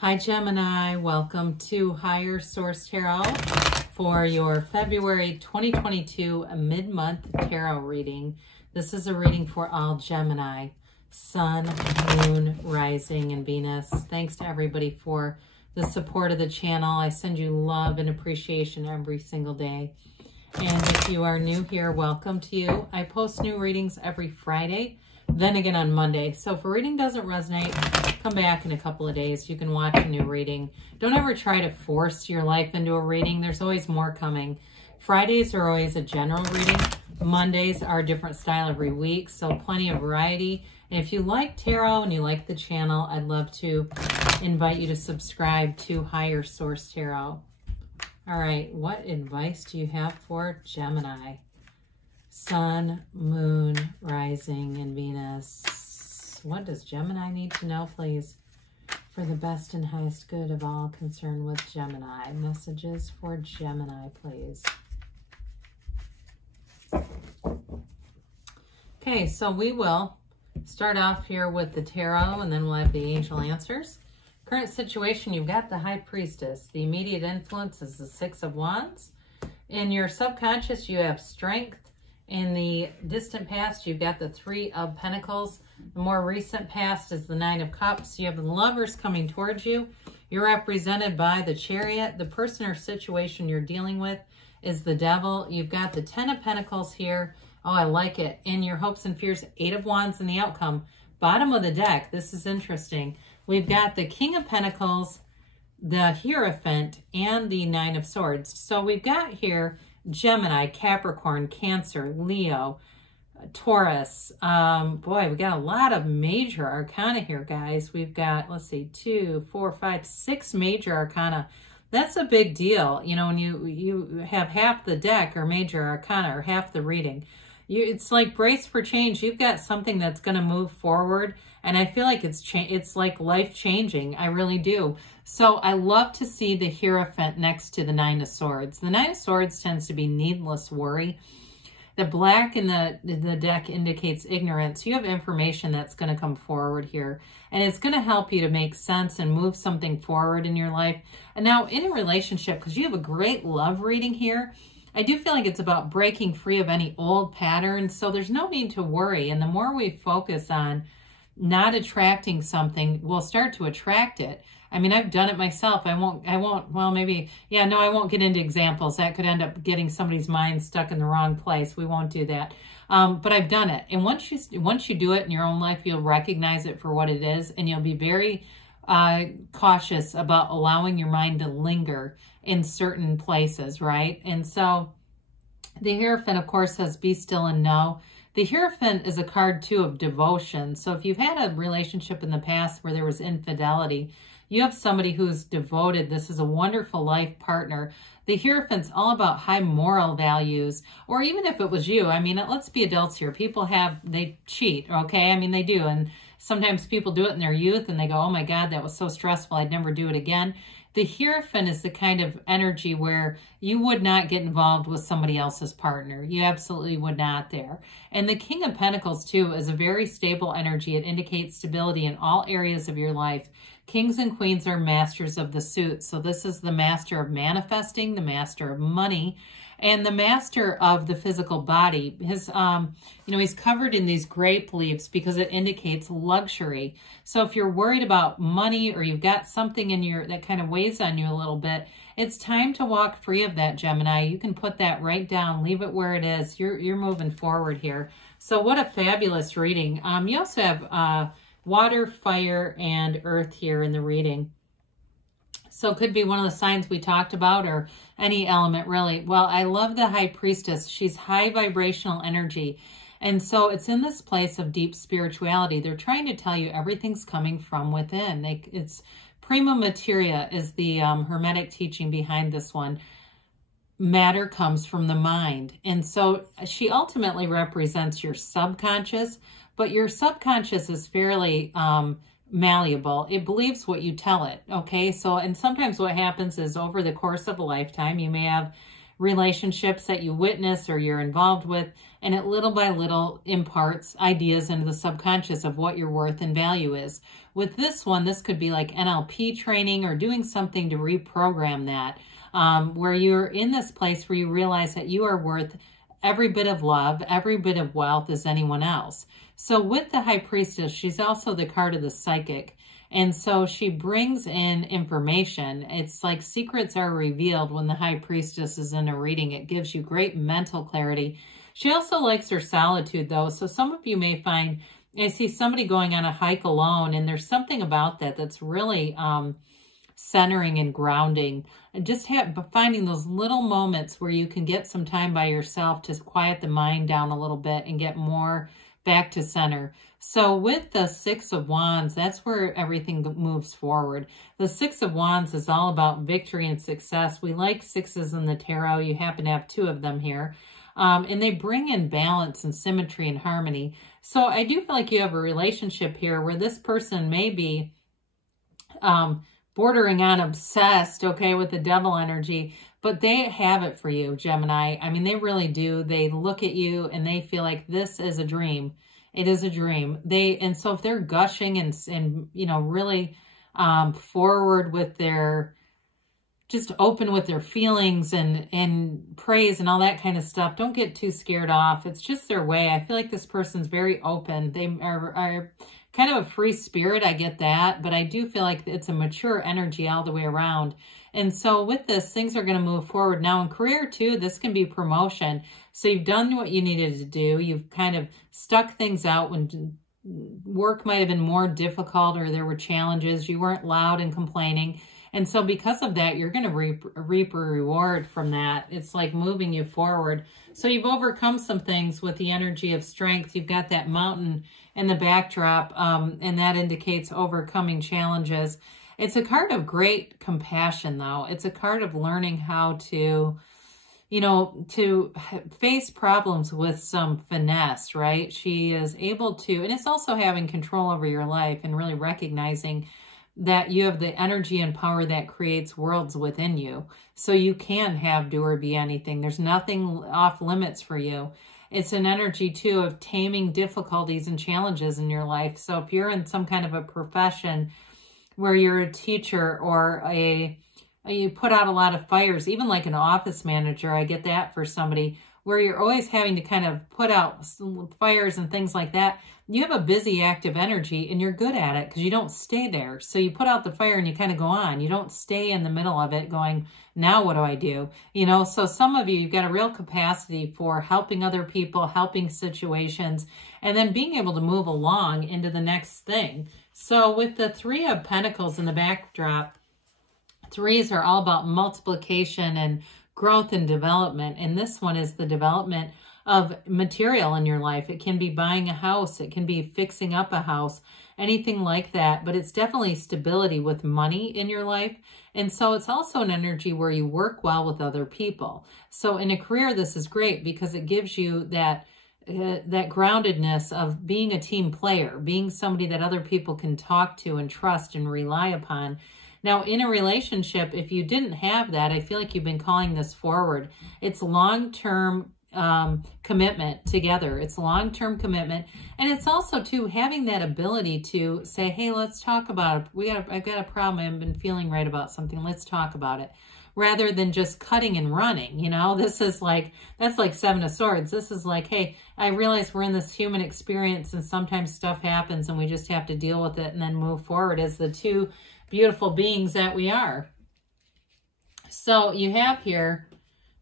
Hi Gemini, welcome to Higher Source Tarot for your February 2022 mid-month tarot reading. This is a reading for all Gemini, Sun, Moon, Rising, and Venus. Thanks to everybody for the support of the channel. I send you love and appreciation every single day. And if you are new here, welcome to you. I post new readings every Friday, then again on Monday. So if a reading doesn't resonate, come back in a couple of days. You can watch a new reading. Don't ever try to force your life into a reading. There's always more coming. Fridays are always a general reading. Mondays are a different style every week, so plenty of variety. And if you like tarot and you like the channel, I'd love to invite you to subscribe to Higher Source Tarot. All right, what advice do you have for Gemini? Sun, Moon, Rising, and Venus. What does Gemini need to know, please, for the best and highest good of all concerned with Gemini? Messages for Gemini, please. Okay, so we will start off here with the tarot, and then we'll have the angel answers. Current situation, you've got the High Priestess. The immediate influence is the Six of Wands. In your subconscious, you have strength. In the distant past, you've got the Three of Pentacles. The more recent past is the Nine of Cups. You have the Lovers coming towards you. You're represented by the Chariot. The person or situation you're dealing with is the Devil. You've got the Ten of Pentacles here. Oh, I like it. In your hopes and fears, Eight of Wands in the outcome. Bottom of the deck, this is interesting. We've got the King of Pentacles, the Hierophant, and the Nine of Swords. So we've got here Gemini, Capricorn, Cancer, Leo, Taurus. Boy, we got a lot of major arcana here, guys. We've got, let's see, 2, 4, 5, 6 major arcana. That's a big deal. You know, when you have half the deck or major arcana or half the reading, it's like brace for change. You've got something that's going to move forward, and I feel like it's like life-changing. I really do. So I love to see the Hierophant next to the Nine of Swords. The Nine of Swords tends to be needless worry. The black in the deck indicates ignorance. You have information that's going to come forward here, and it's going to help you to make sense and move something forward in your life. And now in a relationship, because you have a great love reading here, I do feel like it's about breaking free of any old patterns. So there's no need to worry. And the more we focus on not attracting something, we'll start to attract it. I mean, I've done it myself. I won't, well, maybe, yeah, no, I won't get into examples. That could end up getting somebody's mind stuck in the wrong place. We won't do that. But I've done it. And once you do it in your own life, you'll recognize it for what it is. And you'll be very cautious about allowing your mind to linger in certain places, right? And so the Hierophant, of course, says be still and know. The Hierophant is a card, too, of devotion. So if you've had a relationship in the past where there was infidelity, you have somebody who's devoted. This is a wonderful life partner. The Hierophant's all about high moral values, or even if it was you. I mean, let's be adults here. People they cheat, okay? I mean, they do. And sometimes people do it in their youth and they go, oh my God, that was so stressful. I'd never do it again. The Hierophant is the kind of energy where you would not get involved with somebody else's partner. You absolutely would not there. And the King of Pentacles, too, is a very stable energy. It indicates stability in all areas of your life. Kings and queens are masters of the suit. So this is the master of manifesting, the master of money, and the master of the physical body. His, he's covered in these grape leaves because it indicates luxury. So if you're worried about money or you've got something in that kind of weighs on you a little bit, it's time to walk free of that, Gemini. You can put that right down, leave it where it is. You're moving forward here. So what a fabulous reading. You also have water, fire, and earth here in the reading. So it could be one of the signs we talked about, or any element really. Well, I love the High Priestess. She's high vibrational energy. And so it's in this place of deep spirituality. They're trying to tell you everything's coming from within. It's prima materia is the Hermetic teaching behind this one. Matter comes from the mind. And so she ultimately represents your subconscious, but your subconscious is fairly malleable. It believes what you tell it, okay? So, and sometimes what happens is over the course of a lifetime, you may have relationships that you witness or you're involved with, and it little by little imparts ideas into the subconscious of what your worth and value is. With this one, this could be like NLP training or doing something to reprogram that, where you're in this place where you realize that you are worth every bit of love, every bit of wealth as anyone else. So with the High Priestess, she's also the card of the psychic. And so she brings in information. It's like secrets are revealed when the High Priestess is in a reading. It gives you great mental clarity. She also likes her solitude, though. So some of you may find, I see somebody going on a hike alone, and there's something about that that's really centering and grounding. And just finding those little moments where you can get some time by yourself to quiet the mind down a little bit and get more back to center. So with the Six of Wands, that's where everything moves forward. The Six of Wands is all about victory and success. We like sixes in the tarot. You happen to have two of them here. And they bring in balance and symmetry and harmony. So I do feel like you have a relationship here where this person may be bordering on obsessed, okay, with the devil energy, but they have it for you, Gemini. I mean, they really do. They look at you and they feel like this is a dream. It is a dream. And so if they're gushing and you know, really forward with their, just open with their feelings and praise and all that kind of stuff, don't get too scared off. It's just their way. I feel like this person's very open. They are kind of a free spirit. I get that, but I do feel like it's a mature energy all the way around. And so with this, things are going to move forward. Now in career too, this can be promotion. So you've done what you needed to do. You've kind of stuck things out when work might have been more difficult or there were challenges. You weren't loud and complaining. And so because of that, you're going to reap a reward from that. It's like moving you forward. So you've overcome some things with the energy of strength. You've got that mountain in the backdrop, and that indicates overcoming challenges. It's a card of great compassion, though. It's a card of learning how to, you know, to face problems with some finesse, right? She is able to, and it's also having control over your life and really recognizing that you have the energy and power that creates worlds within you. So you can have, do, or be anything. There's nothing off limits for you. It's an energy, too, of taming difficulties and challenges in your life. So if you're in some kind of a profession where you're a teacher or you put out a lot of fires, even like an office manager, I get that for somebody, where you're always having to kind of put out fires and things like that. You have a busy, active energy and you're good at it because you don't stay there. So you put out the fire and you kind of go on. You don't stay in the middle of it going, now what do I do? You know, so some of you, you've got a real capacity for helping other people, helping situations, and then being able to move along into the next thing. So with the Three of Pentacles in the backdrop, threes are all about multiplication and growth and development. And this one is the development of material in your life. It can be buying a house. It can be fixing up a house, anything like that. But it's definitely stability with money in your life. And so it's also an energy where you work well with other people. So in a career, this is great because it gives you that groundedness of being a team player, being somebody that other people can talk to and trust and rely upon. Now, in a relationship, if you didn't have that, I feel like you've been calling this forward. It's long-term commitment together. It's long-term commitment. And it's also, too, having that ability to say, hey, let's talk about it. I've got a problem. I haven't been feeling right about something. Let's talk about it. Rather than just cutting and running, you know, this is like, that's like Seven of Swords. This is like, hey, I realize we're in this human experience and sometimes stuff happens and we just have to deal with it and then move forward as the two beautiful beings that we are. So you have here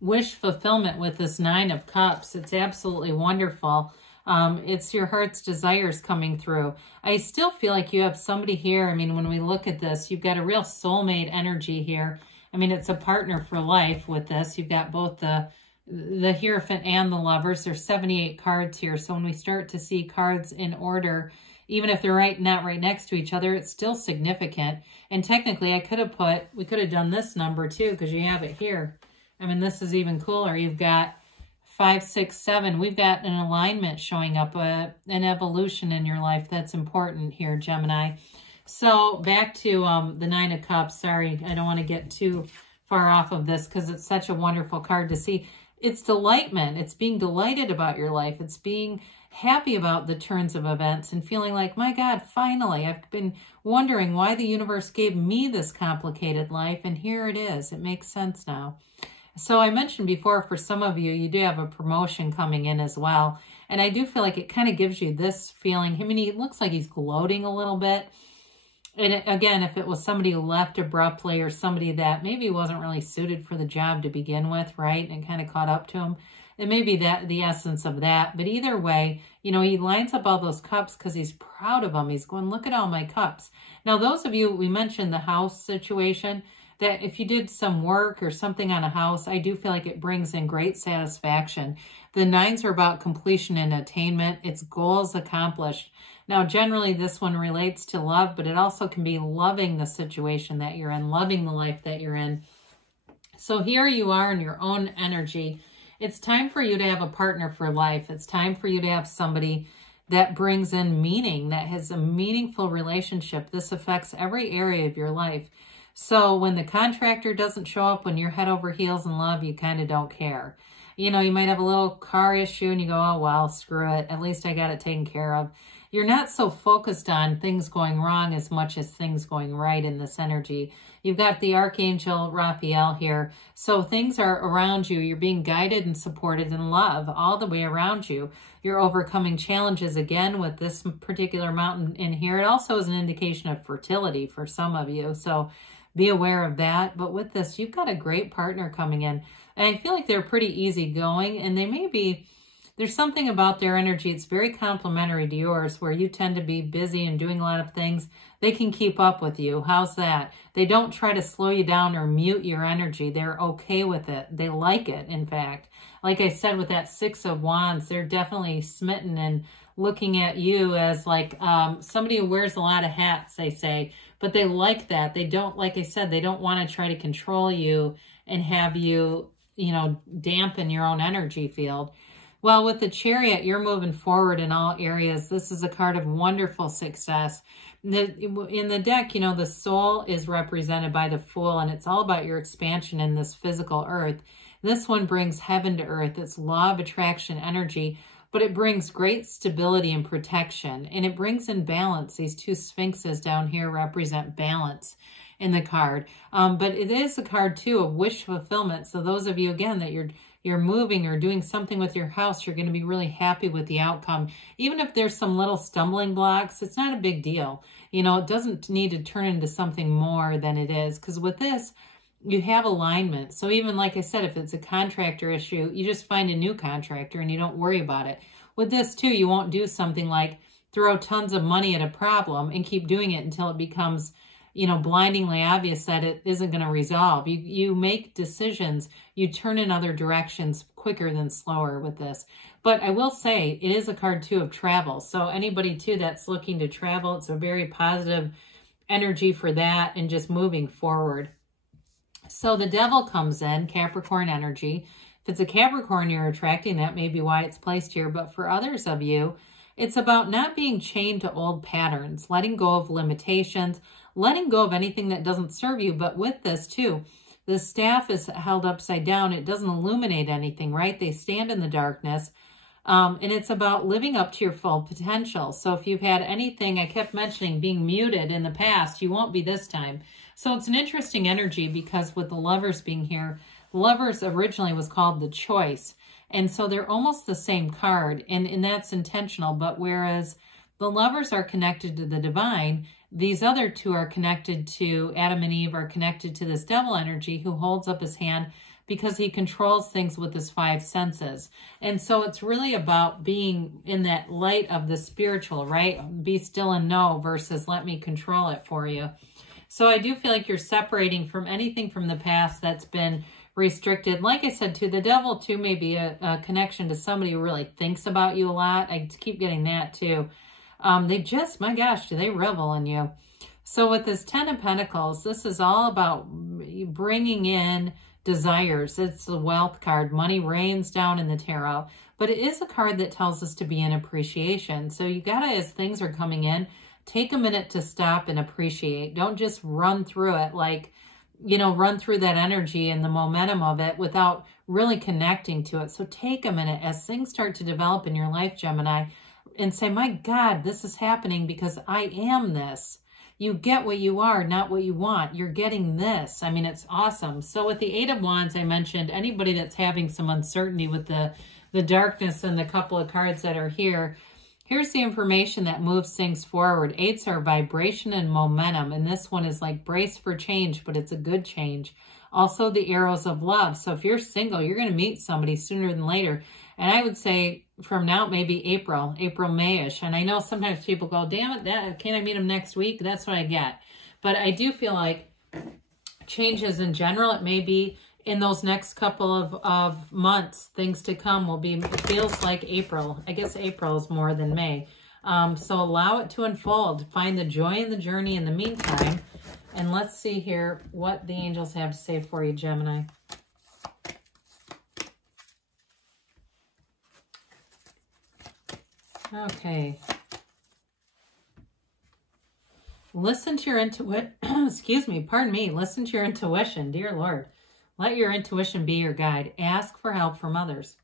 wish fulfillment with this Nine of Cups. It's absolutely wonderful. It's your heart's desires coming through. I still feel like you have somebody here. I mean, when we look at this, you've got a real soulmate energy here. I mean, it's a partner for life with this. You've got both the Hierophant and the Lovers. There's 78 cards here. So when we start to see cards in order, even if they're not right next to each other, it's still significant. And technically, we could have done this number too, because you have it here. I mean, this is even cooler. You've got 5, 6, 7. We've got an alignment showing up, an evolution in your life that's important here, Gemini. So back to the Nine of Cups. Sorry, I don't want to get too far off of this because it's such a wonderful card to see. It's delightment. It's being delighted about your life. It's being happy about the turns of events and feeling like, my God, finally, I've been wondering why the universe gave me this complicated life, and here it is. It makes sense now. So I mentioned before, for some of you, you do have a promotion coming in as well. And I do feel like it kind of gives you this feeling. I mean, he looks like he's gloating a little bit. And again, if it was somebody who left abruptly or somebody that maybe wasn't really suited for the job to begin with, right, and kind of caught up to him, it may be that the essence of that. But either way, you know, he lines up all those cups because he's proud of them. He's going, look at all my cups. Now, those of you, we mentioned the house situation, that if you did some work or something on a house, I do feel like it brings in great satisfaction. The nines are about completion and attainment. It's goals accomplished. Now, generally, this one relates to love, but it also can be loving the situation that you're in, loving the life that you're in. So here you are in your own energy. It's time for you to have a partner for life. It's time for you to have somebody that brings in meaning, that has a meaningful relationship. This affects every area of your life. So when the contractor doesn't show up, when you're head over heels in love, you kind of don't care. You know, you might have a little car issue and you go, oh, well, screw it. At least I got it taken care of. You're not so focused on things going wrong as much as things going right in this energy. You've got the Archangel Raphael here. So things are around you. You're being guided and supported in love all the way around you. You're overcoming challenges again with this particular mountain in here. It also is an indication of fertility for some of you. So be aware of that. But with this, you've got a great partner coming in. And I feel like they're pretty easygoing, and they may be, there's something about their energy. It's very complementary to yours, where you tend to be busy and doing a lot of things. They can keep up with you. How's that? They don't try to slow you down or mute your energy. They're okay with it. They like it, in fact. Like I said, with that Six of Wands, they're definitely smitten and looking at you as like somebody who wears a lot of hats, they say. But they like that. They don't, like I said, they don't want to try to control you and have you, you know, dampen your own energy field. Well, with the Chariot, you're moving forward in all areas. This is a card of wonderful success. In the deck, you know, the soul is represented by the Fool, and it's all about your expansion in this physical earth. This one brings heaven to earth. It's law of attraction energy, but it brings great stability and protection, and it brings in balance. These two sphinxes down here represent balance in the card. But it is a card, too, of wish fulfillment. So those of you, again, that you're moving or doing something with your house, you're going to be really happy with the outcome. Even if there's some little stumbling blocks, it's not a big deal. You know, it doesn't need to turn into something more than it is. Because with this, you have alignment. So even like I said, if it's a contractor issue, you just find a new contractor and you don't worry about it. With this too, you won't do something like throw tons of money at a problem and keep doing it until it becomes, you know, blindingly obvious that it isn't going to resolve. You make decisions, you turn in other directions quicker than slower with this. But I will say it is a card too of travel. So anybody too that's looking to travel, it's a very positive energy for that and just moving forward. So the Devil comes in, Capricorn energy. If it's a Capricorn you're attracting, that may be why it's placed here. But for others of you, it's about not being chained to old patterns, letting go of limitations, letting go of anything that doesn't serve you. But with this too, the staff is held upside down. It doesn't illuminate anything, right? They stand in the darkness. And it's about living up to your full potential. So if you've had anything, I kept mentioning being muted in the past, you won't be this time. So it's an interesting energy because with the Lovers being here, Lovers originally was called the Choice. And so they're almost the same card, and that's intentional. But whereas the Lovers are connected to the divine, these other two are connected to Adam and Eve, are connected to this devil energy who holds up his hand because he controls things with his five senses. And so it's really about being in that light of the spiritual, right? Be still and know versus let me control it for you. So I do feel like you're separating from anything from the past that's been restricted. Like I said, too, the devil, too, may be a connection to somebody who really thinks about you a lot. I keep getting that, too. They just, my gosh, do they revel in you. So with this Ten of Pentacles, this is all about bringing in desires. It's the Wealth card. Money rains down in the tarot. But it is a card that tells us to be in appreciation. So you got to, as things are coming in, take a minute to stop and appreciate. Don't just run through it like, you know, run through that energy and the momentum of it without really connecting to it. So take a minute as things start to develop in your life, Gemini, and say, my God, this is happening because I am this. You get what you are, not what you want. You're getting this. I mean, it's awesome. So with the Eight of Wands, I mentioned anybody that's having some uncertainty with the darkness and the couple of cards that are here, here's the information that moves things forward. Eights are vibration and momentum, and this one is like brace for change, but it's a good change. Also, the arrows of love. So if you're single, you're going to meet somebody sooner than later. And I would say from now, maybe April, May-ish. And I know sometimes people go, damn it, can't I meet him next week? That's what I get. But I do feel like changes in general, it may be in those next couple of months, things to come will be, it feels like April. I guess April is more than May. So allow it to unfold. Find the joy in the journey in the meantime. And let's see here what the angels have to say for you, Gemini. Okay. Listen to your intuition. Excuse me, pardon me. Listen to your intuition, dear Lord. Let your intuition be your guide. Ask for help from others.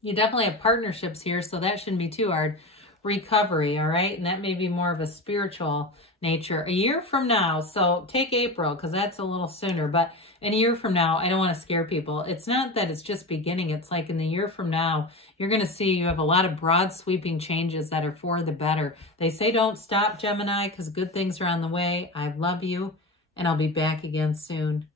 You definitely have partnerships here, so that shouldn't be too hard. Recovery, all right? And that may be more of a spiritual nature. A year from now, so take April because that's a little sooner, but in a year from now, I don't want to scare people. It's not that it's just beginning. It's like in the year from now, you're going to see you have a lot of broad sweeping changes that are for the better. They say don't stop, Gemini, because good things are on the way. I love you, and I'll be back again soon.